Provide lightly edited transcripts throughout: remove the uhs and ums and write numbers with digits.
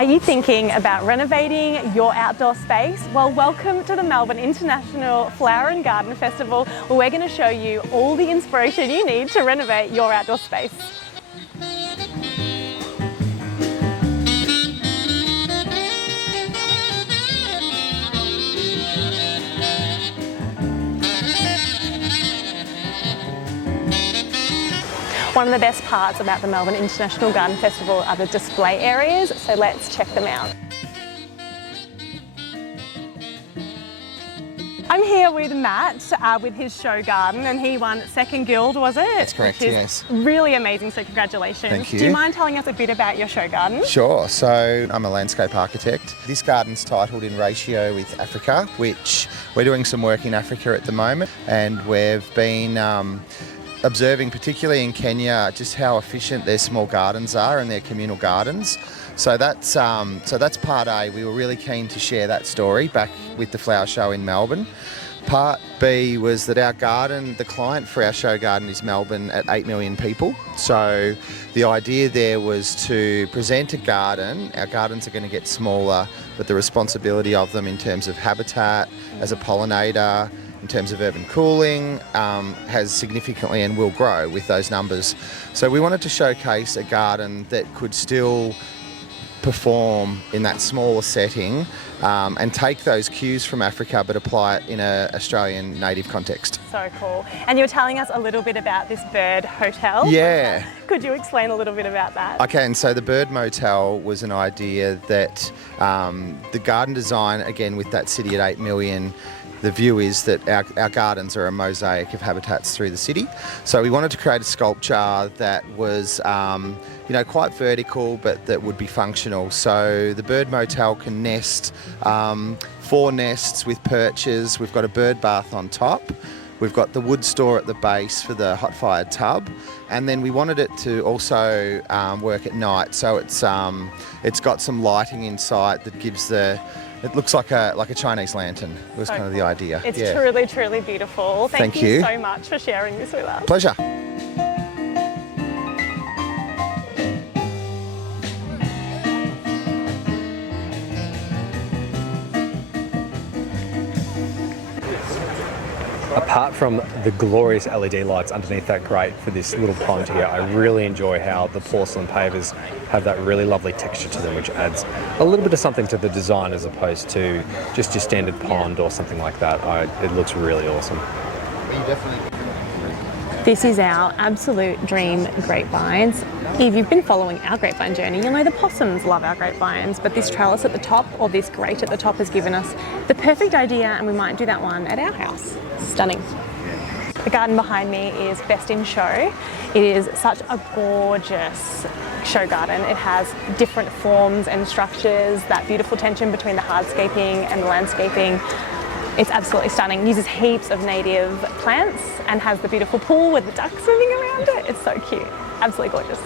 Are you thinking about renovating your outdoor space? Well, welcome to the Melbourne International Flower and Garden Festival, where we're going to show you all the inspiration you need to renovate your outdoor space. One of the best parts about the Melbourne International Garden Festival are the display areas, so let's check them out. I'm here with Matt with his show garden, and he won second guild, was it? That's correct, yes. Really amazing, so congratulations. Thank you. Do you mind telling us a bit about your show garden? Sure. So I'm a landscape architect. This garden's titled In Ratio with Africa, which we're doing some work in Africa at the moment, and we've been observing, particularly in Kenya, just how efficient their small gardens are and their communal gardens. So that's part A. We were really keen to share that story back with the flower show in Melbourne. Part B was that our garden, the client for our show garden is Melbourne at 8 million people. So the idea there was to present a garden. Our gardens are going to get smaller, but the responsibility of them in terms of habitat, as a pollinator, in terms of urban cooling, has significantly and will grow with those numbers. So we wanted to showcase a garden that could still perform in that smaller setting and take those cues from Africa but apply it in an Australian native context. So cool. And you were telling us a little bit about this bird hotel. Yeah. Could you explain a little bit about that? I can. So the bird motel was an idea that the garden design, again with that city at 8 million, the view is that our gardens are a mosaic of habitats through the city. So we wanted to create a sculpture that was quite vertical but that would be functional. So the bird motel can nest 4 nests with perches. We've got a bird bath on top. We've got the wood store at the base for the hot fire tub, and then we wanted it to also work at night. So it's got some lighting inside that gives it looks like a Chinese lantern. Was kind of the idea. It's truly, truly beautiful. Thank you so much for sharing this with us. Pleasure. Apart from the glorious LED lights underneath that grate for this little pond here, I really enjoy how the porcelain pavers have that really lovely texture to them, which adds a little bit of something to the design as opposed to just your standard pond or something like that. It looks really awesome. This is our absolute dream grapevines. If you've been following our grapevine journey, you'll know the possums love our grapevines, but this trellis at the top, or this grate at the top, has given us the perfect idea, and we might do that one at our house. Stunning. The garden behind me is best in show. It is such a gorgeous show garden. It has different forms and structures, that beautiful tension between the hardscaping and the landscaping. It's absolutely stunning. It uses heaps of native plants and has the beautiful pool with the ducks swimming around it. It's so cute. Absolutely gorgeous.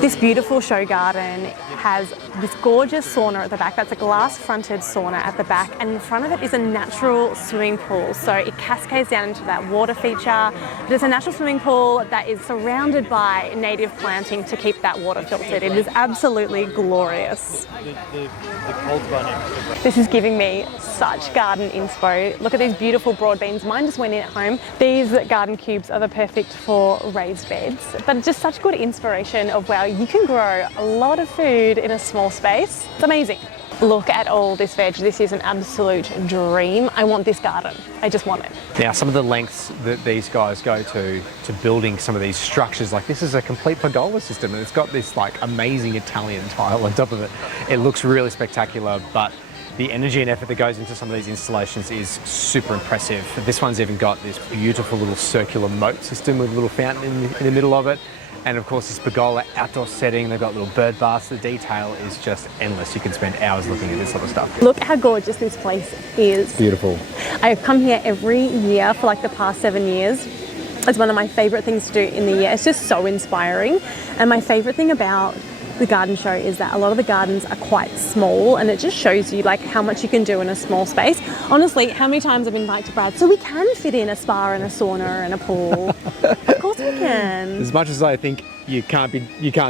This beautiful show garden has this gorgeous sauna at the back. That's a glass-fronted sauna at the back, and in front of it is a natural swimming pool. So it cascades down into that water feature. There's a natural swimming pool that is surrounded by native planting to keep that water filtered. It is absolutely glorious. This is giving me such garden inspo. Look at these beautiful broad beans. Mine just went in at home. These garden cubes are the perfect for raised beds, but just such good inspiration of, wow, you can grow a lot of food in a small space. It's amazing. Look at all this veg. This is an absolute dream. I want this garden. I just want it. Now, some of the lengths that these guys go to building some of these structures, like this is a complete pergola system, and it's got this like amazing Italian tile on top of it. It looks really spectacular, but the energy and effort that goes into some of these installations is super impressive. This one's even got this beautiful little circular moat system with a little fountain in the middle of it. And of course this pergola outdoor setting, they've got little bird baths. The detail is just endless. You can spend hours looking at this sort of stuff. Look how gorgeous this place is. Beautiful. I've come here every year for like the past 7 years. It's one of my favourite things to do in the year. It's just so inspiring. And my favourite thing about the garden show is that a lot of the gardens are quite small, and it just shows you like how much you can do in a small space. Honestly, how many times I've been like to Brad, so we can fit in a spa and a sauna and a pool. Of course we can. As much as I think you can't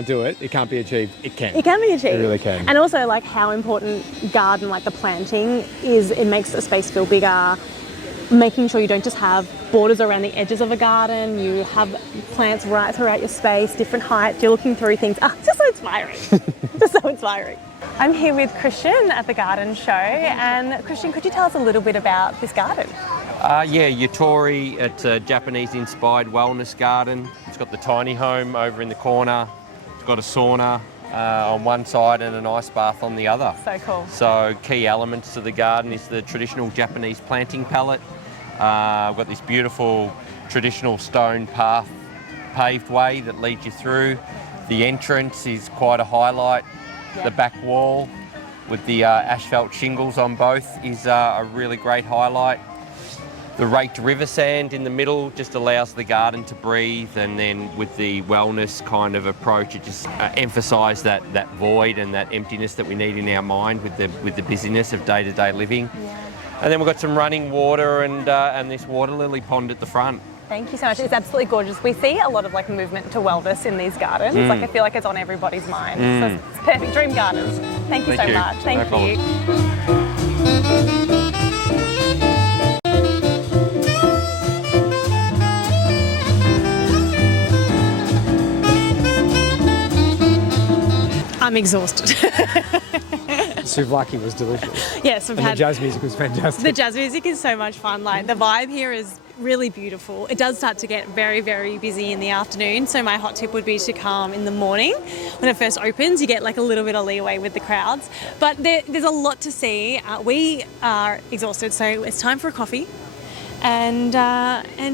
do it, it can't be achieved, it can. It can be achieved. It really can. And also like how important garden, like the planting is, it makes the space feel bigger. Making sure you don't just have borders around the edges of a garden, you have plants right throughout your space, different heights, you're looking through things. It's just so inspiring. Just so inspiring. I'm here with Christian at the garden show, and Christian, could you tell us a little bit about this garden? Yeah, YUTORI, it's a Japanese-inspired wellness garden. It's got the tiny home over in the corner. It's got a sauna on one side and an ice bath on the other. So cool. So key elements to the garden is the traditional Japanese planting palette. We've got this beautiful traditional stone path, paved way that leads you through. The entrance is quite a highlight. Yep. The back wall with the asphalt shingles on both is a really great highlight. The raked river sand in the middle just allows the garden to breathe, and then with the wellness kind of approach, it just emphasised that void and that emptiness that we need in our mind with the busyness of day-to-day living. Yeah. And then we've got some running water and this water lily pond at the front. Thank you so much. It's absolutely gorgeous. We see a lot of like movement to wellness in these gardens. Like I feel like it's on everybody's mind. So it's perfect. Dream gardens. Thank you so much. Thank you. I'm exhausted. Souvlaki was delicious. Yes, the jazz music was fantastic. The jazz music is so much fun. Like the vibe here is really beautiful. It does start to get very, very busy in the afternoon. So my hot tip would be to come in the morning. When it first opens, you get like a little bit of leeway with the crowds. But there's a lot to see. We are exhausted, so it's time for a coffee. And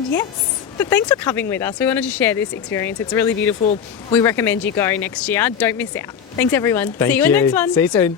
yes. But thanks for coming with us. We wanted to share this experience. It's really beautiful. We recommend you go next year. Don't miss out. Thanks everyone. Thank See you in the next one. See you soon.